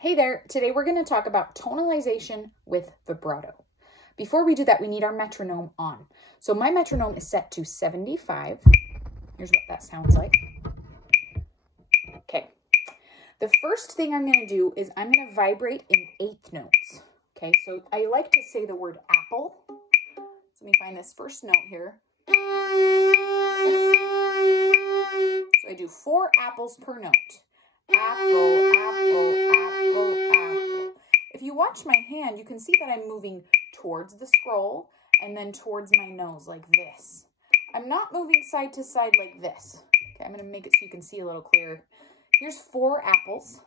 Hey there, today we're going to talk about tonalization with vibrato. Before we do that, we need our metronome on. So my metronome is set to 75. Here's what that sounds like. Okay. The first thing I'm going to do is I'm going to vibrate in eighth notes. Okay, so I like to say the word apple. So let me find this first note here. So I do 4 apples per note. Apple, apple, apple, apple. If you watch my hand, you can see that I'm moving towards the scroll and then towards my nose like this. I'm not moving side to side like this. Okay, I'm going to make it so you can see a little clearer. Here's 4 apples.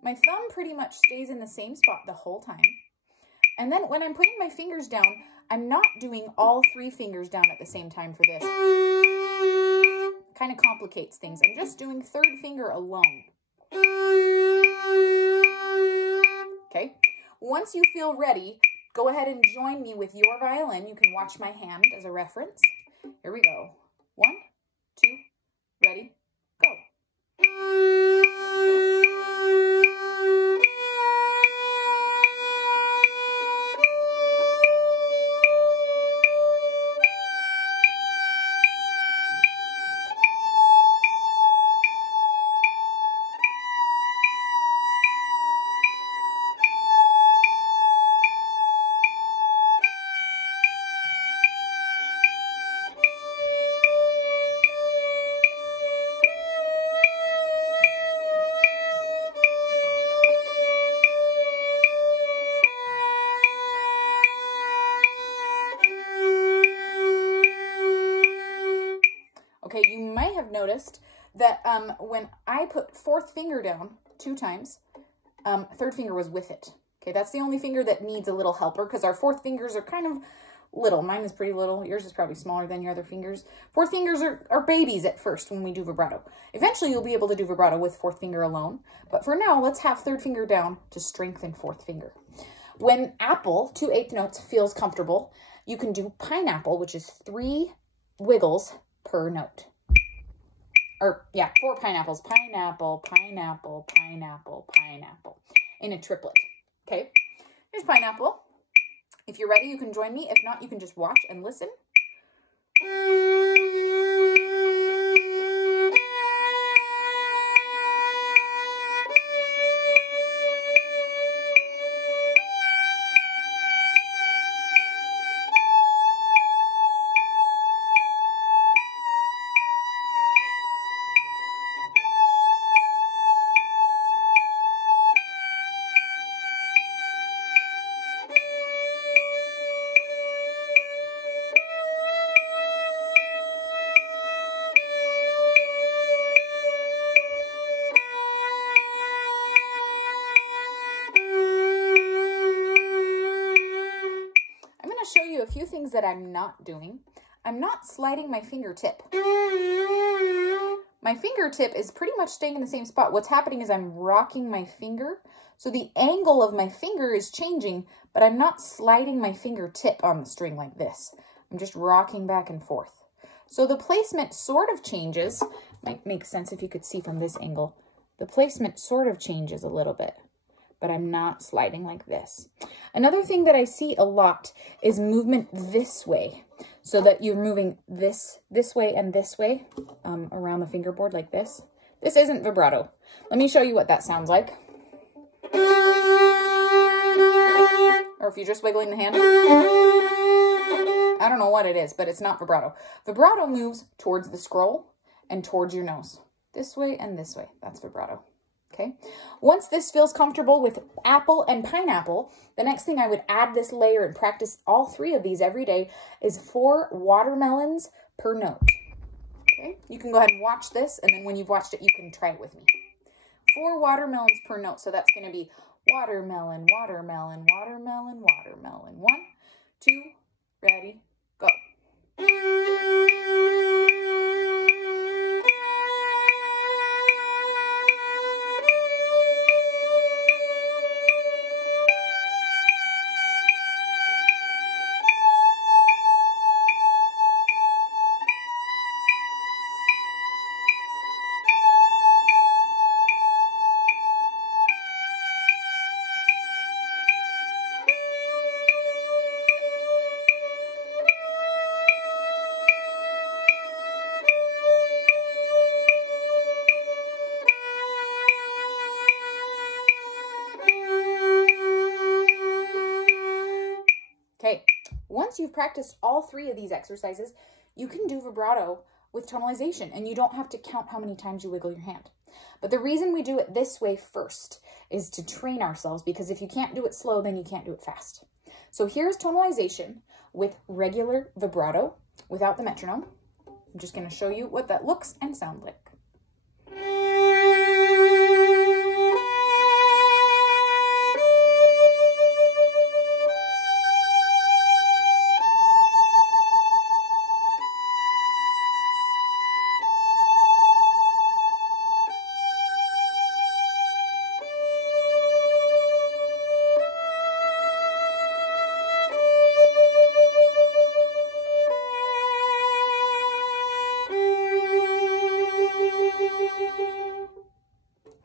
My thumb pretty much stays in the same spot the whole time. And then when I'm putting my fingers down, I'm not doing all 3 fingers down at the same time for this. Kind of complicates things. I'm just doing 3rd finger alone. Okay. Once you feel ready, go ahead and join me with your violin. You can watch my hand as a reference. Here we go. 1, 2, ready, go. Okay, you might have noticed that when I put 4th finger down 2 times, 3rd finger was with it. Okay, that's the only finger that needs a little helper because our 4th fingers are kind of little. Mine is pretty little. Yours is probably smaller than your other fingers. 4th fingers are babies at first when we do vibrato. Eventually, you'll be able to do vibrato with 4th finger alone. But for now, let's have 3rd finger down to strengthen 4th finger. When apple, 2 eighth notes, feels comfortable, you can do pineapple, which is 3 wiggles per note. Or, yeah, 4 pineapples. Pineapple, pineapple, pineapple, pineapple. In a triplet. Okay? Here's pineapple. If you're ready, you can join me. If not, you can just watch and listen. Show you a few things that I'm not doing. I'm not sliding my fingertip. My fingertip is pretty much staying in the same spot. What's happening is I'm rocking my finger. So the angle of my finger is changing, but I'm not sliding my fingertip on the string like this. I'm just rocking back and forth. So the placement sort of changes. Might make sense if you could see from this angle. The placement sort of changes a little bit, but I'm not sliding like this. Another thing that I see a lot is movement this way, so that you're moving this way and this way around the fingerboard like this. This isn't vibrato. Let me show you what that sounds like. Or if you're just wiggling the hand. I don't know what it is, but it's not vibrato. Vibrato moves towards the scroll and towards your nose. This way and this way. That's vibrato. Okay. Once this feels comfortable with apple and pineapple, the next thing I would add this layer and practice all 3 of these every day is 4 watermelons per note. Okay. You can go ahead and watch this, and then when you've watched it, you can try it with me. 4 watermelons per note. So that's going to be watermelon, watermelon, watermelon, watermelon. 1, 2, ready, go. once you've practiced all 3 of these exercises, you can do vibrato with tonalization, and you don't have to count how many times you wiggle your hand. But the reason we do it this way first is to train ourselves, because if you can't do it slow, then you can't do it fast. So here's tonalization with regular vibrato without the metronome. I'm just going to show you what that looks and sounds like.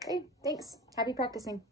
Okay, thanks. Happy practicing.